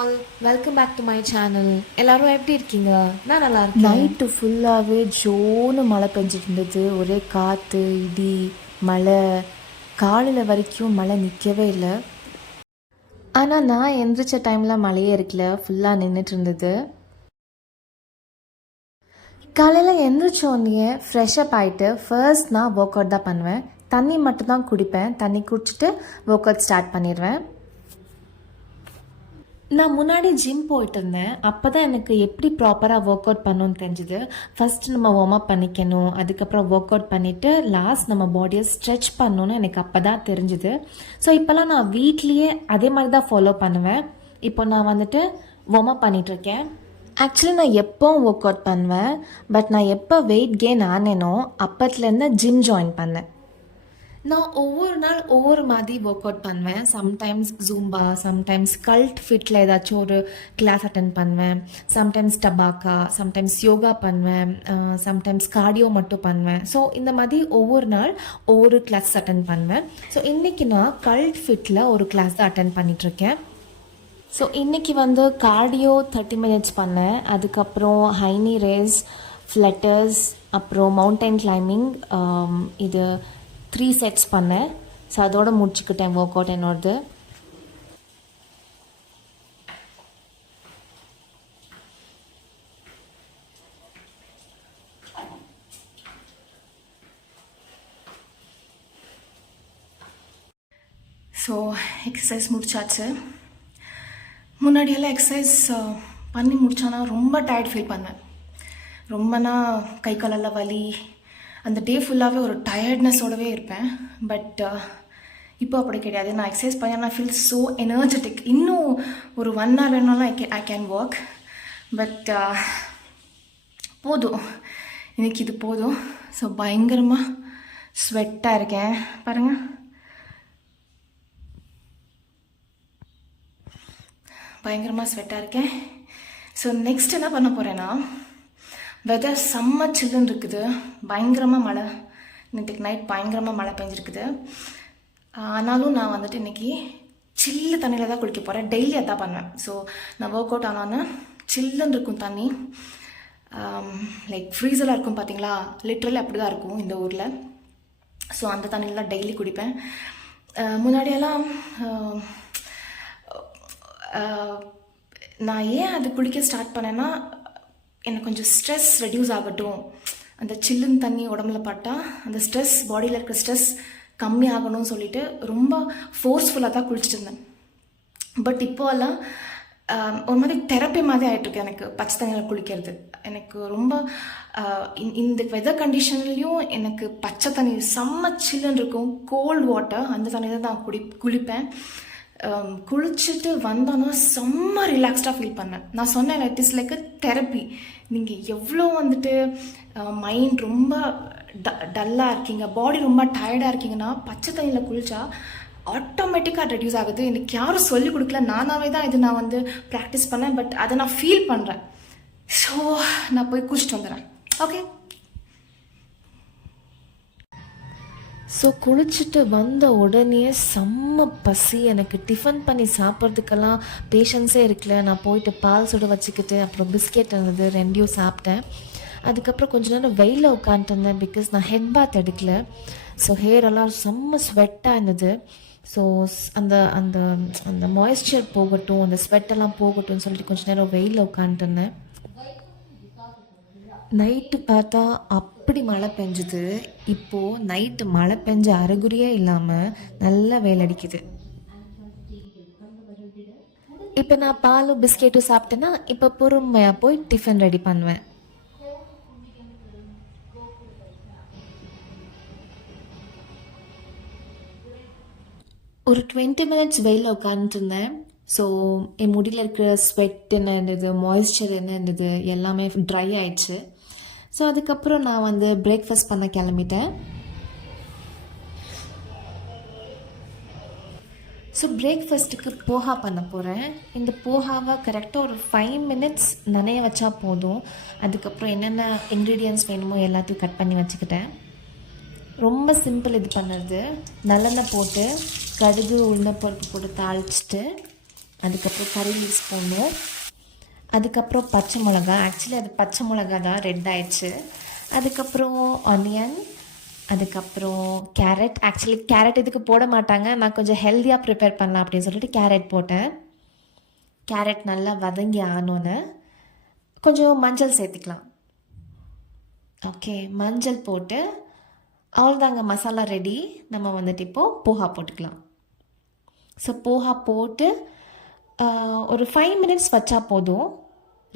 All welcome back to my channel. எல்லாரும் எப்படி இருக்கீங்க? நான் நல்லா இருக்கேன். நைட்டு ஃபுல்லாகவே ஜோன்னு மழை பெஞ்சிட்டு இருந்தது. ஒரே காற்று, இடி, மழை. காலையில் வரைக்கும் மழை நிற்கவே இல்லை. ஆனால் நான் எந்திரிச்ச டைமில் மழையே இருக்கல, ஃபுல்லாக நின்றுட்டு இருந்தது. காலையில் எந்திரிச்சோடனே ஃப்ரெஷ்அப் ஆகிட்டு ஃபர்ஸ்ட் நான் ஒர்க் அவுட் தான் பண்ணுவேன். தண்ணி மட்டும்தான் குடிப்பேன். தண்ணி குடிச்சிட்டு ஒர்க் அவுட் ஸ்டார்ட் பண்ணிடுவேன். நான் முன்னாடி ஜிம் போயிட்டு இருந்தேன். அப்போ தான் எனக்கு எப்படி ப்ராப்பராக ஒர்க் அவுட் பண்ணணும்னு தெரிஞ்சுது. ஃபஸ்ட்டு நம்ம வார்ம் அப் பண்ணிக்கணும், அதுக்கப்புறம் ஒர்க் அவுட் பண்ணிவிட்டு லாஸ்ட் நம்ம பாடியை ஸ்ட்ரெச் பண்ணணும்னு எனக்கு அப்போ தான் தெரிஞ்சுது. ஸோ இப்போல்லாம் நான் வீட்லேயே அதே மாதிரி தான் ஃபாலோ பண்ணுவேன். இப்போ நான் வந்துட்டு வார்ம் அப் பண்ணிகிட்ருக்கேன். ஆக்சுவலி நான் எப்போவும் ஒர்க் அவுட் பண்ணுவேன். பட் நான் எப்போ வெயிட் கெயின் ஆனேனோ அப்போத்துலேருந்து ஜிம் ஜாயின் பண்ணேன். நான் ஒவ்வொரு நாள் ஒவ்வொரு மாதிரி ஒர்க் அவுட் பண்ணுவேன். Sometimes Zumba, sometimes cult fiddle ஏதாச்சும் ஒரு கிளாஸ் அட்டன் பண்ணுவேன். சம்டைம்ஸ் டபாக்கா, சம்டைம்ஸ் யோகா பண்ணுவேன், சம்டைம்ஸ் கார்டியோ மட்டும் பண்ணுவேன். ஸோ இந்த மாதிரி ஒவ்வொரு நாள் ஒவ்வொரு கிளாஸ் அட்டன் பண்ணுவேன். ஸோ இன்றைக்கி நான் கல்ட் ஃபிட்டில் ஒரு கிளாஸ் தான் அட்டன் பண்ணிகிட்ருக்கேன். ஸோ இன்றைக்கி வந்து கார்டியோ 30 மினிட்ஸ் பண்ணேன். அதுக்கப்புறம் ஹைனி ரேஸ், ஃப்ளட்டர்ஸ், அப்புறம் மவுண்டைன் கிளைம்பிங், இது 3 செட்ஸ் பண்ணேன். ஸோ அதோடு முடிச்சுக்கிட்டேன் ஒர்க் அவுட் என்னோடது. ஸோ எக்ஸசைஸ் முடிச்சாச்சு. முன்னாடியெல்லாம் எக்ஸசைஸ் பண்ணி முடித்தானா ரொம்ப டயர்ட் ஃபீல் பண்ணேன். ரொம்பனா கை காலெல்லாம் வலி, அந்த டே ஃபுல்லாகவே ஒரு டயர்ட்னஸோடவே இருப்பேன். பட் இப்போ அப்படி கிடையாது. நான் எக்ஸசைஸ் பண்ணி நான் ஃபீல் ஸோ எனர்ஜெட்டிக். இன்னும் ஒரு 1 hour வேணாலும் ஐ கேன் ஒர்க். பட் போதும், இன்னைக்கு இது போதும். ஸோ பயங்கரமாக ஸ்வெட்டாக இருக்கேன் பாருங்கள். பயங்கரமாக ஸ்வெட்டாக இருக்கேன். ஸோ நெக்ஸ்ட் என்ன பண்ண போகிறேன்னா, வெதர் செம்ம சில்லுன்னு இருக்குது. பயங்கரமாக மழை, இன்னைக்கு நைட் பயங்கரமாக மழை பெஞ்சிருக்குது. ஆனாலும் நான் வந்துட்டு இன்றைக்கி சில்லு தண்ணியில் தான் குளிக்க போகிறேன். டெய்லி அதான் பண்ணுவேன். ஸோ நான் ஒர்க் அவுட் ஆனான்னு சில்லுன்னு இருக்கும் தண்ணி, லைக் ஃப்ரீசராக இருக்கும் பார்த்தீங்களா, லிட்ரலி அப்படி தான் இருக்கும் இந்த ஊரில். ஸோ அந்த தண்ணியில் தான் டெய்லி குடிப்பேன். முன்னாடியெல்லாம் நான் ஏன் அது குளிக்க ஸ்டார்ட் பண்ணேன்னா, எனக்கு கொஞ்சம் ஸ்ட்ரெஸ் ரெடியூஸ் ஆகட்டும், அந்த சில்லுன்னு தண்ணி உடம்புல பட்டால் அந்த ஸ்ட்ரெஸ், பாடியில் இருக்கிற ஸ்ட்ரெஸ் கம்மி ஆகணும்னு சொல்லிட்டு ரொம்ப ஃபோர்ஸ்ஃபுல்லாக தான் குளிச்சுட்டு இருந்தேன். பட் இப்போல்லாம் ஒரு மாதிரி தெரப்பி மாதிரி ஆகிட்டுருக்கு எனக்கு பச்சை தண்ணியில் குளிக்கிறது. எனக்கு ரொம்ப இந்த வெதர் கண்டிஷன்லேயும் எனக்கு பச்சை தண்ணி செம்ம சில்லுன்னு இருக்கும், கோல்டு வாட்டர், அந்த தண்ணி தான் நான் குளிப்பேன். குளிச்சுட்டு வந்தோன்னா செம்ம ரிலாக்ஸ்டாக ஃபீல் பண்ணேன். நான் சொன்னேன், it is like a therapy. நீங்கள் எவ்வளோ வந்துட்டு மைண்ட் ரொம்ப டல்லாக இருக்கீங்க, பாடி ரொம்ப டயர்டாக இருக்கீங்கன்னா பச்சை தண்ணியில் குளித்தா ஆட்டோமேட்டிக்காக ரெடியூஸ் ஆகுது. எனக்கு யாரும் சொல்லிக் கொடுக்கல, நானாவே தான் இது நான் வந்து ப்ராக்டிஸ் பண்ணேன். பட் அதை நான் ஃபீல் பண்ணுறேன். ஸோ நான் போய் குளிச்சுட்டு வந்துடுறேன். ஓகே. ஸோ குளிச்சுட்டு வந்த உடனே செம்ம பசி. எனக்கு டிஃபன் பண்ணி சாப்பிட்றதுக்கெல்லாம் பேஷன்ஸே இருக்கல. நான் போயிட்டு பால் சுட வச்சுக்கிட்டு அப்புறம் பிஸ்கெட் இருந்தது, 2 சாப்பிட்டேன். அதுக்கப்புறம் கொஞ்ச நேரம் வெயிலில் உட்காந்துருந்தேன், பிகாஸ் நான் ஹெட் பாத் எடுக்கல. ஸோ ஹேர் எல்லாம் செம்ம ஸ்வெட்டாக இருந்தது. ஸோ அந்த அந்த அந்த மாய்ஸ்சர் போகட்டும், அந்த ஸ்வெட்டெல்லாம் போகட்டும்னு சொல்லிட்டு கொஞ்ச நேரம் வெயிலில் உட்காந்துருந்தேன். நைட்டு பார்த்தா அப்படி மழை பெஞ்சுது. இப்போது நைட்டு மழை பெஞ்ச அறிகுறியே இல்லாமல் நல்லா வெயில் அடிக்குது. இப்போ நான் பாலும் பிஸ்கெட்டும் சாப்பிட்டேன்னா இப்போ பொறுமையாக போய் டிஃபன் ரெடி பண்ணுவேன். ஒரு 20 மினிட்ஸ் வெயிலில் உட்காந்துட்டு இருந்தேன். ஸோ என் முடியில் இருக்கிற ஸ்வெட் என்ன இருந்தது, மாய்ஸ்சர் என்ன இருந்தது, எல்லாமே ட்ரை ஆயிடுச்சு. ஸோ அதுக்கப்புறம் நான் வந்து பிரேக்ஃபாஸ்ட் பண்ண கிளம்பிட்டேன். ஸோ பிரேக்ஃபாஸ்ட்டுக்கு போஹா பண்ண போகிறேன். இந்த போஹாவை கரெக்டாக ஒரு 5 மினிட்ஸ் நனைய வச்சா போதும். அதுக்கப்புறம் என்னென்ன இன்க்ரீடியன்ட்ஸ் வேணுமோ எல்லாத்தையும் கட் பண்ணி வச்சுக்கிட்டேன். ரொம்ப சிம்பிள் இது பண்ணுறது. நல்லெண்ணெய் போட்டு கடுகு, உளுந்தப்பருப்பு போட்டு தாளிச்சிட்டு அதுக்கப்புறம் கறி லீவ்ஸ் போடணும். அதுக்கப்புறம் பச்சை மிளகா, ஆக்சுவலி அது பச்சை மிளகா தான், ரெட் ஆயிடுச்சு. அதுக்கப்புறம் ஆனியன், அதுக்கப்புறம் கேரட். ஆக்சுவலி கேரட் இதுக்கு போட மாட்டாங்க, நான் கொஞ்சம் ஹெல்த்தியாக ப்ரிப்பேர் பண்ணலாம் அப்படின்னு சொல்லிட்டு கேரட் போட்டேன். கேரட் நல்லா வதங்கி ஆனோன்னு கொஞ்சம் மஞ்சள் சேர்த்துக்கலாம். ஓகே, மஞ்சள் போட்டு அவ்வளோதாங்க, மசாலா ரெடி. நம்ம வந்துட்டு இப்போது போஹா போட்டுக்கலாம். ஸோ போஹா போட்டு ஒரு 5 minutes வச்சா போதும்,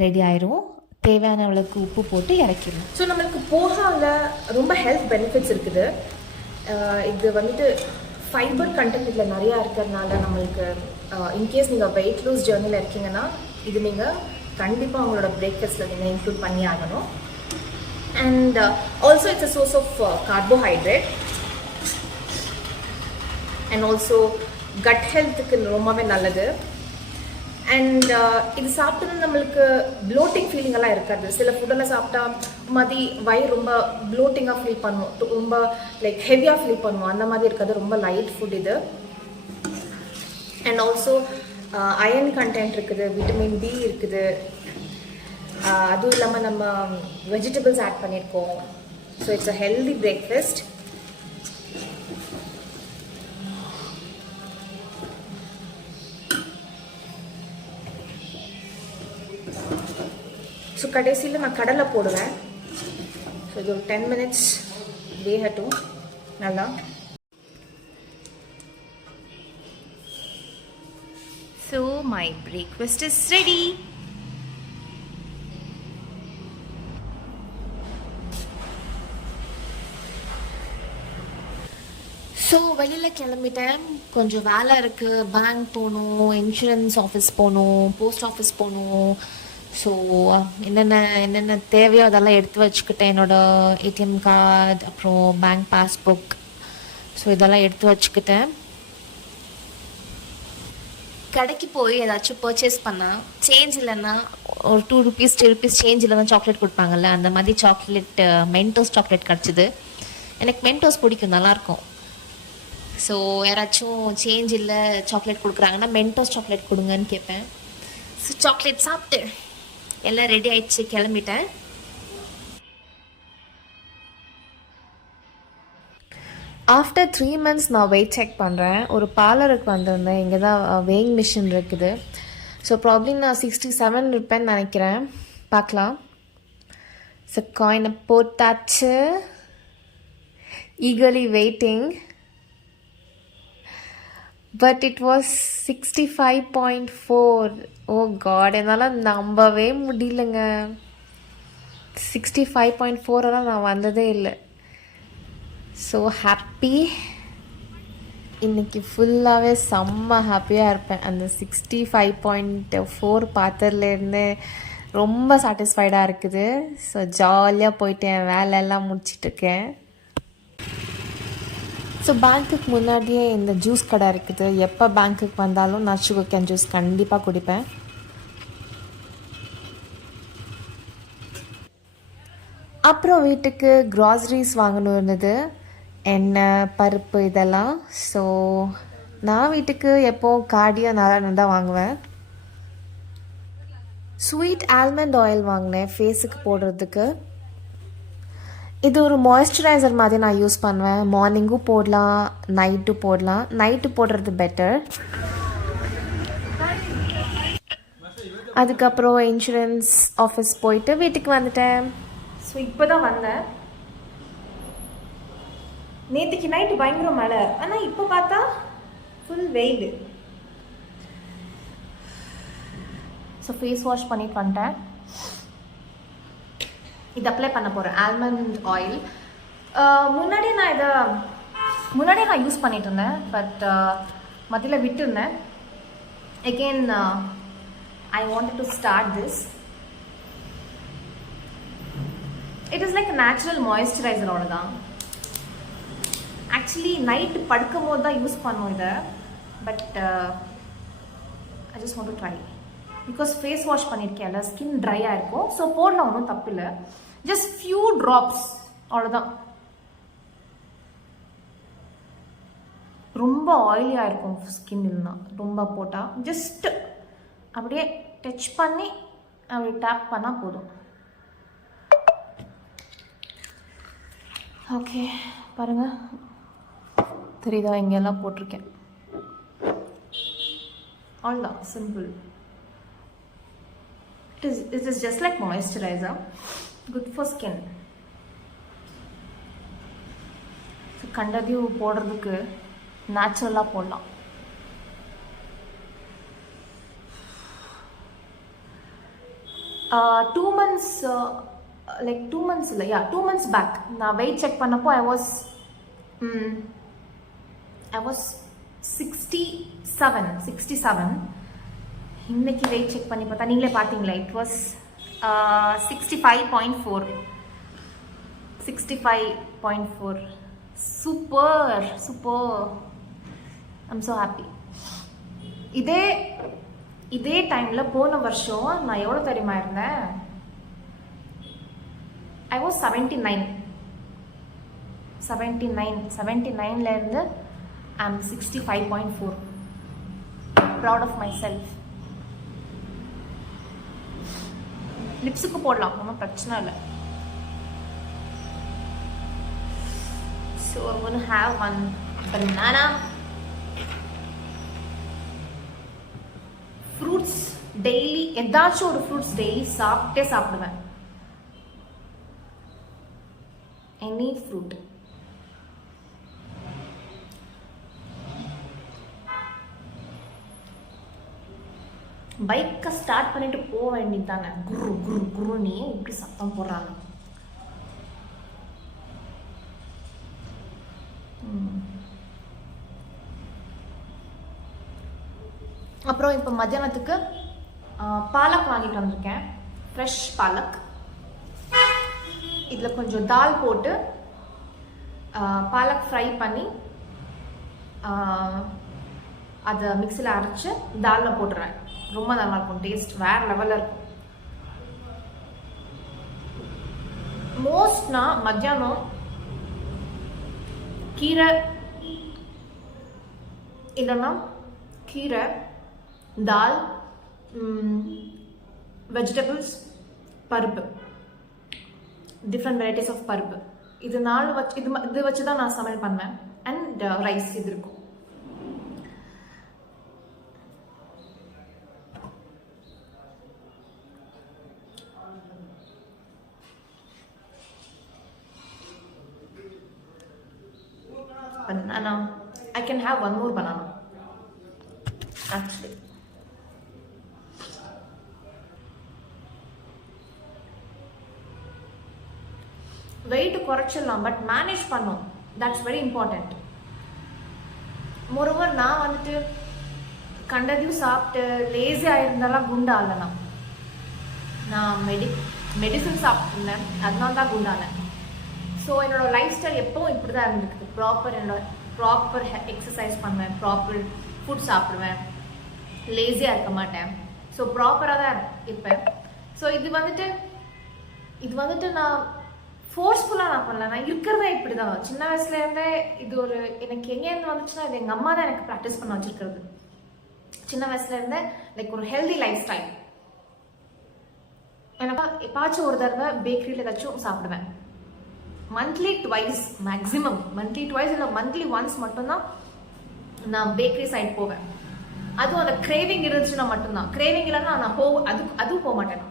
ரெடி ஆயிரும். தேவையான அளவுக்கு உப்பு போட்டு இறக்கிடணும். ஸோ நம்மளுக்கு போஹாவில் ரொம்ப ஹெல்த் பெனிஃபிட்ஸ் இருக்குது. இது வந்துட்டு ஃபைபர் கண்டென்ட் இதில் நிறையா இருக்கிறதுனால நம்மளுக்கு இன்கேஸ் நீங்கள் வெயிட் லூஸ் ஜேர்னியில் இருக்கீங்கன்னா இது நீங்கள் கண்டிப்பாக உங்களோட பிரேக்ஃபாஸ்ட்டில் நீங்கள் இன்க்ளூட் பண்ணி ஆகணும். And also it's a source of carbohydrate and also gut ஹெல்த்துக்கு ரொம்பவே நல்லது. அண்ட் இது சாப்பிட்டது நம்மளுக்கு ப்ளோட்டிங் ஃபீலிங்கெல்லாம் இருக்காது. சில ஃபுட்டெல்லாம் சாப்பிட்டா மாதிரி வயிறு ரொம்ப ப்ளோட்டிங்காக ஃபீல் பண்ணுவோம், ரொம்ப லைக் ஹெவியாக ஃபீல் பண்ணுவோம், அந்த மாதிரி இருக்காது. ரொம்ப லைட் ஃபுட் இது. அண்ட் ஆல்சோ அயர்ன் கண்டென்ட் இருக்குது, விட்டமின் டி இருக்குது. அதுவும் இல்லாமல் நம்ம வெஜிடபிள்ஸ் ஆட் பண்ணியிருக்கோம். So it's a healthy breakfast. So கடைசியில் நான் கடலை போடுவேன். ஸோ இது ஒரு 10 minutes வேகட்டும் நல்லா. So my breakfast is ready. So வெளியில் கிளம்பிட்டேன், கொஞ்சம் வேலை இருக்குது. பேங்க் போகணும், இன்சூரன்ஸ் ஆஃபீஸ் போகணும், போஸ்ட் ஆஃபீஸ் போகணும். ஸோ என்னென்ன தேவையோ அதெல்லாம் எடுத்து வச்சுக்கிட்டேன். என்னோடய ஏடிஎம் கார்டு, அப்புறம் பேங்க் பாஸ்புக், ஸோ இதெல்லாம் எடுத்து வச்சுக்கிட்டேன். கடைக்கு போய் ஏதாச்சும் பர்ச்சேஸ் பண்ணால் சேஞ்ச் இல்லைன்னா ஒரு 2 rupees 3 rupees சேஞ்ச் இல்லைன்னா சாக்லேட் கொடுப்பாங்கல்ல, அந்த மாதிரி சாக்லேட் மென்டோஸ் சாக்லேட் கிடச்சிது. எனக்கு மென்டோஸ் பிடிக்கும், நல்லாயிருக்கும். ஸோ யாராச்சும் சேஞ்ச் இல்லை சாக்லேட் கொடுக்குறாங்கன்னா மென்டோஸ் சாக்லேட் கொடுங்கன்னு கேட்பேன். ஸோ சாக்லேட் சாப்பிட்டு எல்லாம் ரெடி ஆயிடுச்சு, கிளம்பிட்டேன். ஆஃப்டர் 3 months நான் வெயிட் செக் பண்ணுறேன். ஒரு பார்லருக்கு வந்திருந்தேன், இங்கே தான் வெயிங் மிஷின் இருக்குது. ஸோ ப்ராப்ளி நான் 67 இருப்பேன்னு நினைக்கிறேன், பார்க்கலாம். ஸோ காயினை போட்டாச்சு, eagerly waiting. But it was 65.4. Oh God, என்னால் நம்பவே முடியலங்க. 65.4 எல்லாம் நான் வந்ததே இல்லை. So happy. இன்றைக்கி ஃபுல்லாகவே செம்ம ஹாப்பியாக இருப்பேன். அந்த 65.4 பார்த்ததுலேருந்து ரொம்ப சாட்டிஸ்ஃபைடாக இருக்குது. ஸோ ஜாலியாக போயிட்டு என் வேலையெல்லாம் முடிச்சிட்ருக்கேன். ஸோ பேங்க்குக்கு முன்னாடியே இந்த ஜூஸ் கடை இருக்குது. எப்போ பேங்க்குக்கு வந்தாலும் நான் சுகர் கேன் ஜூஸ் கண்டிப்பாக குடிப்பேன். அப்புறம் வீட்டுக்கு க்ராசரிஸ் வாங்கணும் இருந்தது, எண்ணெய், பருப்பு இதெல்லாம். ஸோ நான் வீட்டுக்கு எப்போது கார்டியாக நாராயணன் தான் வாங்குவேன். ஸ்வீட் ஆல்மண்ட் ஆயில் வாங்கினேன் ஃபேஸுக்கு போடுறதுக்கு. இது ஒரு மாய்ஸ்சரைசர் மாதிரி நான் யூஸ் பண்ணுவேன். மார்னிங்கும் போடலாம், நைட்டும் போடலாம். நைட்டு போடுறது பெட்டர். அதுக்கப்புறம் இன்சூரன்ஸ் ஆஃபீஸ் போயிட்டு வீட்டுக்கு வந்துட்டேன். ஸோ இப்போ தான் வந்தேன். நேற்றுக்கு நைட்டு பயங்கர மழை, ஆனால் இப்போ பார்த்தா ஃபுல் வெயில். ஸோ ஃபேஸ் வாஷ் பண்ணிட்டு வந்துட்டேன். இது அப்ளை பண்ண போகிறேன், ஆல்மண்ட் ஆயில். முன்னாடியே நான் யூஸ் பண்ணிட்டு இருந்தேன், பட் மத்தியில் விட்டுருந்தேன். Again I wanted to start this. It is like natural moisturiser, அவ்வளோதான். ஆக்சுவலி நைட்டு படுக்கும் போது தான் யூஸ் பண்ணோம் இதை, but I just want to try. Because face wash பண்ணியிருக்கேன்ல, ஸ்கின் ட்ரையாக இருக்கும். ஸோ போடலாம், ஒன்றும் தப்பு இல்லை. ஜஸ்ட் ஃபியூ ட்ராப்ஸ், அவ்வளோதான். ரொம்ப ஆயிலியாக இருக்கும் ஸ்கின், இல்லைனா ரொம்ப போட்டால் ஜஸ்ட் அப்படியே டச் பண்ணி அப்படி டேப் பண்ணால் போதும். ஓகே பாருங்கள், தெரியுதா? இங்கெல்லாம் போட்டிருக்கேன். அவ்வளோதான், simple. It is just like moisturizer, good for skin. So கண்டதையும் போடுறதுக்கு நேச்சுரலாக போடலாம். Two months இல்லை, 2 months back நான் வெயிட் செக் பண்ணப்போ I was 67. இன்னைக்கு வெயிட் செக் பண்ணி பார்த்தா நீங்களே பார்த்தீங்களா, it was 65.4. Super. I'm so happy. இதே டைமில் போன வருஷம் நான் எவ்வளோ தெரியுமா இருந்தேன்? I was 79. I'm 65.4. Proud of myself. லிப்ஸுக்கு போடலாம், ஒன்றும் பிரச்சனை இல்லை. So I'm going to have one banana. Fruits daily, ஏதாச்சும் ஒரு ஃப்ரூட்ஸ் டெய்லி சாப்பிடுவேன். Any fruit. பைக்கை ஸ்டார்ட் பண்ணிட்டு போக வேண்டியது தானே. குருன்னு இப்படி சத்தம் போடுறாங்க. அப்புறம் இப்போ மத்தியானத்துக்கு பாலக் வாங்கிட்டு வந்திருக்கேன், ஃப்ரெஷ் பாலக். இதில் கொஞ்சம் தால் போட்டு பாலக் ஃப்ரை பண்ணி அதை மிக்சியில் அரைச்சி தாலில் போட்டுறேன். ரொம்ப நல்லா இருக்கும், டேஸ்ட் வேற லெவலில் இருக்கும். மோஸ்ட் நான் மத்தியானம் கீரை இல்லைன்னா கீரை, தால், வெஜிடபிள்ஸ், பருப்பு, டிஃப்ரெண்ட் வெரைட்டிஸ் ஆஃப் பருப்பு, இது வச்சு தான் நான் சமையல் பண்ணேன். அண்ட் ரைஸ் இது இருக்கும். Banana. I can have one more banana actually. Weight குறைச்சிடலாம், பட் மேனேஜ் பண்ணும். That's very important. மோரோவர் நான் வந்துட்டு கண்டதையும் சாப்பிட்டு லேசியாக இருந்தாலும் குண்டாகலண்ணா. நான் மெடிசன் சாப்பிட்டுருந்தேன், அதனால தான் குண்டானேன். ஸோ என்னோடய லைஃப் ஸ்டைல் எப்பவும் இப்படி தான் இருந்துருக்குது. ப்ராப்பர் எக்ஸசைஸ் பண்ணுவேன், ப்ராப்பர் ஃபுட் சாப்பிடுவேன், லேசியாக இருக்க மாட்டேன். ஸோ ப்ராப்பராக தான் இருப்பேன். ஸோ இது வந்துட்டு நான் ஃபோர்ஸ்ஃபுல்லாக நான் பண்ணல, நான் இருக்கிறதே இப்படி தான். சின்ன வயசுலேருந்தே இது ஒரு எனக்கு எங்கேருந்து வந்துச்சுன்னா இது எங்கள் அம்மா தான் எனக்கு ப்ராக்டிஸ் பண்ண வச்சுருக்கிறது. சின்ன வயசுலேருந்தே லைக் ஒரு ஹெல்தி லைஃப் ஸ்டைல். எனக்கு எப்பாச்சும் ஒரு தடவை பேக்கரியில் ஏதாச்சும் சாப்பிடுவேன். Monthly twice maximum, monthly twice இல்லை மந்த்லி ஒன்ஸ் மட்டும்தான் நான் பேக்கரி சைட் போவேன். அதுவும் அந்த கிரேவிங் இருந்துச்சுன்னா மட்டும்தான். கிரேவிங் இல்லைன்னா நான் அதுவும் போக மாட்டேன்.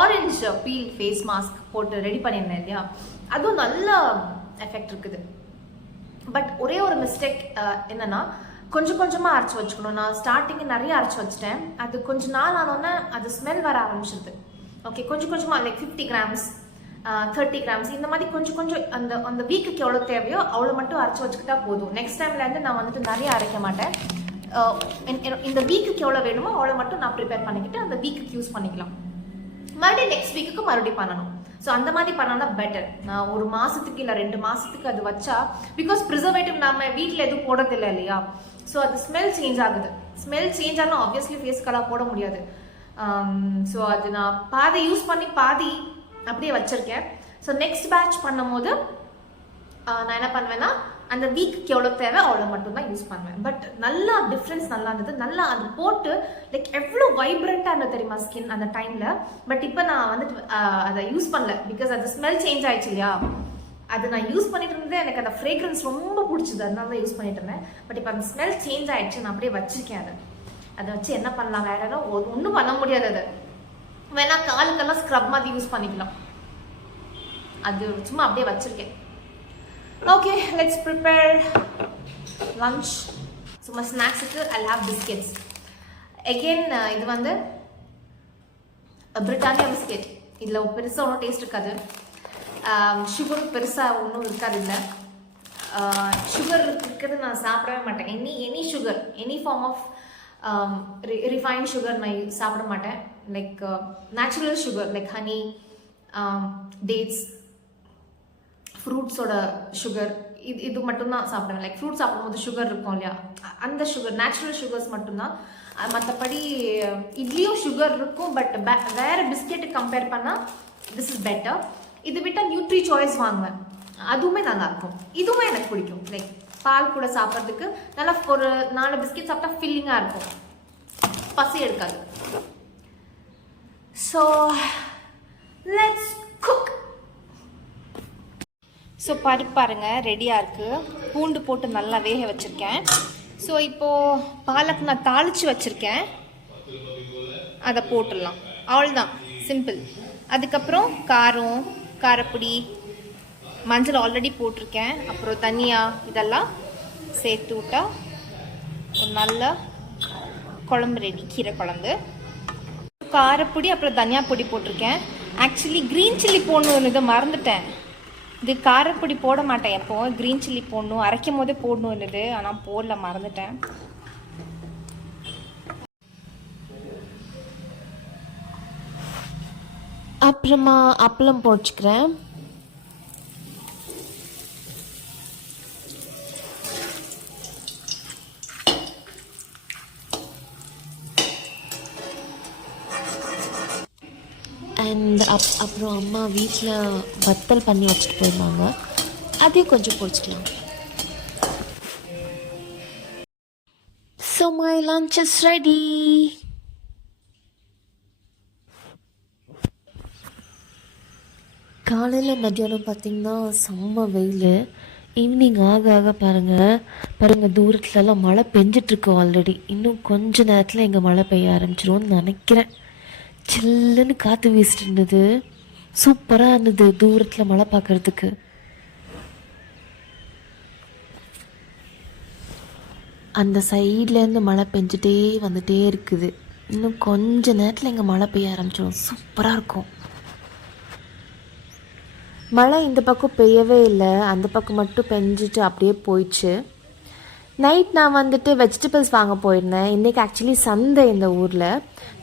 ஆரஞ்ச் பீல் ஃபேஸ் மாஸ்க் போட்டு ரெடி பண்ணியிருந்தேன் இல்லையா, அதுவும் நல்ல எஃபெக்ட் இருக்குது. பட் ஒரே ஒரு மிஸ்டேக் என்னன்னா, கொஞ்சம் கொஞ்சமாக அரைச்சி வச்சுக்கணும். நான் ஸ்டார்டிங்கு நிறைய அரைச்சி வச்சுட்டேன். அது கொஞ்ச நாள் ஆனோன்னே அது ஸ்மெல் வர ஆரம்பிச்சிருது. ஓகே, கொஞ்சம் கொஞ்சமாக லைக் 50 grams 30 grams இந்த மாதிரி கொஞ்சம் அந்த வீக்குக்கு எவ்வளோ தேவையோ அவ்வளோ மட்டும் அரைச்சி வச்சுக்கிட்டா போதும். நெக்ஸ்ட் டைம்லேருந்து நான் வந்துட்டு நிறைய அரைக்க மாட்டேன். இந்த வீக்குக்கு எவ்வளோ வேணுமோ அவ்வளோ மட்டும் நான் ப்ரிப்பேர் பண்ணிக்கிட்டு அந்த வீக்குக்கு யூஸ் பண்ணிக்கலாம். மறுபடியும் நெக்ஸ்ட் வீக்குக்கு மறுபடியும் பண்ணணும். ஸோ அந்த மாதிரி பண்ணால் பெட்டர். நான் ஒரு மாதத்துக்கு இல்லை 2 மாதத்துக்கு அது வச்சா, பிகாஸ் ப்ரிசர்வேட்டிவ் நம்ம வீட்டில் எதுவும் போடுறதில்லை இல்லையா, ஸோ அது ஸ்மெல் சேஞ்ச் ஆகுது. ஸ்மெல் சேஞ்ச் ஆனால் ஆப்வியஸ்லி ஃபேஸ் கலர் போட முடியாது. ஸோ அது நான் பாதி யூஸ் பண்ணி பாதி அப்படியே வச்சுருக்கேன். ஸோ நெக்ஸ்ட் பேட்ச் பண்ணும் போது நான் என்ன பண்ணுவேன்னா அந்த வீக்குக்கு எவ்வளோ தேவை அவ்வளோ மட்டும்தான் யூஸ் பண்ணுவேன். பட் நல்லா டிஃப்ரென்ஸ் நல்லா இருந்தது. நல்லா அது போட்டு லைக் எவ்வளோ வைப்ரண்ட்டாக இருந்தது தெரியுமா ஸ்கின் அந்த டைமில். பட் இப்போ நான் வந்துட்டு அதை யூஸ் பண்ணல, பிகாஸ் அது ஸ்மெல் சேஞ்ச் ஆயிடுச்சு இல்லையா. அது நான் யூஸ் பண்ணிட்டு இருந்தது, எனக்கு அந்த ஃப்ரேக்ரன்ஸ் ரொம்ப பிடிச்சது, அதனால தான் யூஸ் பண்ணிட்டு இருந்தேன். பட் இப்போ அந்த ஸ்மெல் சேஞ்ச் ஆயிடுச்சு, நான் அப்படியே வச்சிருக்கேன். அதை வச்சு என்ன பண்ணலாம், வேற ஏதாவது ஒன்றும் பண்ண முடியாது. அதை வேணா காலுக்கெல்லாம் ஸ்க்ரப் மாதிரி யூஸ் பண்ணிக்கலாம். அது சும்மா அப்படியே வச்சிருக்கேன். Okay, let's prepare lunch. So my snacks I'll have biscuits. Again, இது வந்து பிரிட்டானியா பிஸ்கெட். இதில் பெருசாக ஒன்றும் டேஸ்ட் இருக்காது. சுகர் பெருசாக ஒன்றும் இருக்காது. இல்லை சுகர் இருக்கிறது நான் சாப்பிடவே மாட்டேன். Any sugar, any form of refined sugar நான் சாப்பிட மாட்டேன். Like natural sugar, like honey, dates, ஃப்ரூட்ஸோட சுகர், இது மட்டும்தான் சாப்பிடுவேன். லைக் ஃப்ரூட் சாப்பிடும்போது சுகர் இருக்கும் இல்லையா, அந்த சுகர் நேச்சுரல் சுகர்ஸ் மட்டும்தான். மற்றபடி இட்லியும் சுகர் இருக்கும். பட் வேறு பிஸ்கெட்டு கம்பேர் பண்ணால் திஸ் இஸ் பெட்டர். இது விட்டால் நியூட்ரி சாய்ஸ் வாங்குவேன், அதுவுமே நல்லாயிருக்கும். இதுவுமே எனக்கு பிடிக்கும். லைக் பால் கூட சாப்பிட்றதுக்கு நல்லா ஒரு 4 பிஸ்கெட் சாப்பிட்டா ஃபில்லிங்காக இருக்கும், பசி எடுக்காது. So let's cook. ஸோ பருப்பு பாருங்கள் ரெடியாக இருக்குது. பூண்டு போட்டு நல்லா வேக வச்சுருக்கேன். ஸோ இப்போது பாலக்கு நான் தாளித்து வச்சுருக்கேன், அதை போட்டுடலாம். அவ்வளோதான், சிம்பிள். அதுக்கப்புறம் காரம், காரப்பொடி, மஞ்சள் ஆல்ரெடி போட்டிருக்கேன், அப்புறம் தனியா இதெல்லாம் சேர்த்து விட்டா ஒரு நல்ல குழம்பு ரெடி, கீரை குழம்பு. காரப்பொடி அப்புறம் தனியா பொடி போட்டிருக்கேன். ஆக்சுவலி க்ரீன் சில்லி போடணும்னு இதை மறந்துட்டேன். இது காரப்பொடி போட மாட்டேன், எப்போ க்ரீன் சில்லி போடணும், அரைக்கும் போதே போடணும் இருந்தது, ஆனால் போடல, மறந்துட்டேன். அப்புறமா அப்பளம் பொரிச்சுக்கிறேன். அண்ட் அப்புறம் அம்மா வீட்டில் வத்தல் பண்ணி வச்சுட்டு போயிருந்தாங்க, அதையும் கொஞ்சம் பொரிச்சிக்கலாம். So my lunch is ready. காலையில் மத்தியானம் பார்த்திங்கன்னா செம்ம வெயில். ஈவினிங் ஆக ஆக பாருங்கள் தூரத்துலலாம் மழை பெஞ்சிட்ருக்கு ஆல்ரெடி. இன்னும் கொஞ்ச நேரத்தில் எங்கள் மழை பெய்ய ஆரம்பிச்சிரும்னு நினைக்கிறேன். சில்லுன்னு காற்று வீசிட்டு இருந்தது, சூப்பராக இருந்தது தூரத்தில் மழை பார்க்குறதுக்கு. அந்த சைட்லேருந்து மழை பெஞ்சிட்டே வந்துகிட்டே இருக்குது. இன்னும் கொஞ்ச நேரத்தில் எங்கள் மழை பெய்ய ஆரம்பிச்சிடும், சூப்பராக இருக்கும். மழை இந்த பக்கம் பெய்யவே இல்லை, அந்த பக்கம் மட்டும் பெஞ்சிட்டு அப்படியே போயிடுச்சு. நைட் நான் வந்துட்டு வெஜிடபிள்ஸ் வாங்க போயிருந்தேன். இன்றைக்கி ஆக்சுவலி சந்தை இந்த ஊரில்.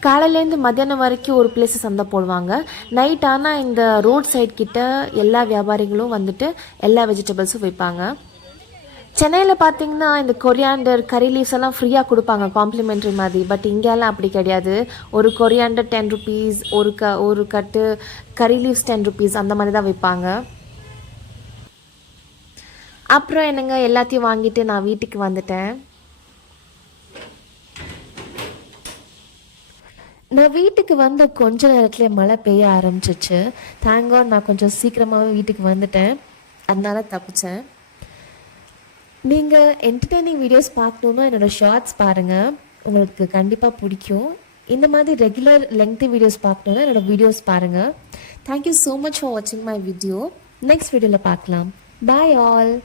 காலையிலேருந்து மத்தியானம் வரைக்கும் ஒரு பிளேஸில் சந்தை போடுவாங்க. நைட் ஆனால் இந்த ரோட் சைட் கிட்ட எல்லா வியாபாரிகளும் வந்துட்டு எல்லா வெஜிடபிள்ஸும் வைப்பாங்க. சென்னையில் பார்த்தீங்கன்னா இந்த கொரியாண்டர், கறி லீவ்ஸ் எல்லாம் ஃப்ரீயாக கொடுப்பாங்க, காம்ப்ளிமெண்ட்ரி மாதிரி. பட் இங்கெல்லாம் அப்படி கிடையாது. ஒரு கொரியாண்டர் 10 rupees, ஒரு கட்டு கறி லீவ்ஸ் 10 rupees, அந்த மாதிரி தான் வைப்பாங்க. அப்புறம் என்னங்க, எல்லாத்தையும் வாங்கிட்டு நான் வீட்டுக்கு வந்துட்டேன். நான் வீட்டுக்கு வந்த கொஞ்ச நேரத்தில் மழை பெய்ய ஆரம்பிச்சிச்சு. தேங்க் காட் நான் கொஞ்சம் சீக்கிரமாகவே வீட்டுக்கு வந்துட்டேன், அதனால தப்பிச்சேன். நீங்கள் என்டர்டெய்னிங் வீடியோஸ் பார்க்கணுன்னா என்னோடய ஷார்ட்ஸ் பாருங்கள், உங்களுக்கு கண்டிப்பாக பிடிக்கும். இந்த மாதிரி ரெகுலர் லெங்க்தி வீடியோஸ் பார்க்கணுன்னா என்னோடய வீடியோஸ் பாருங்கள். தேங்க்யூ ஸோ மச் ஃபார் வாட்சிங் மை வீடியோ. நெக்ஸ்ட் வீடியோவில் பார்க்கலாம். Bye all.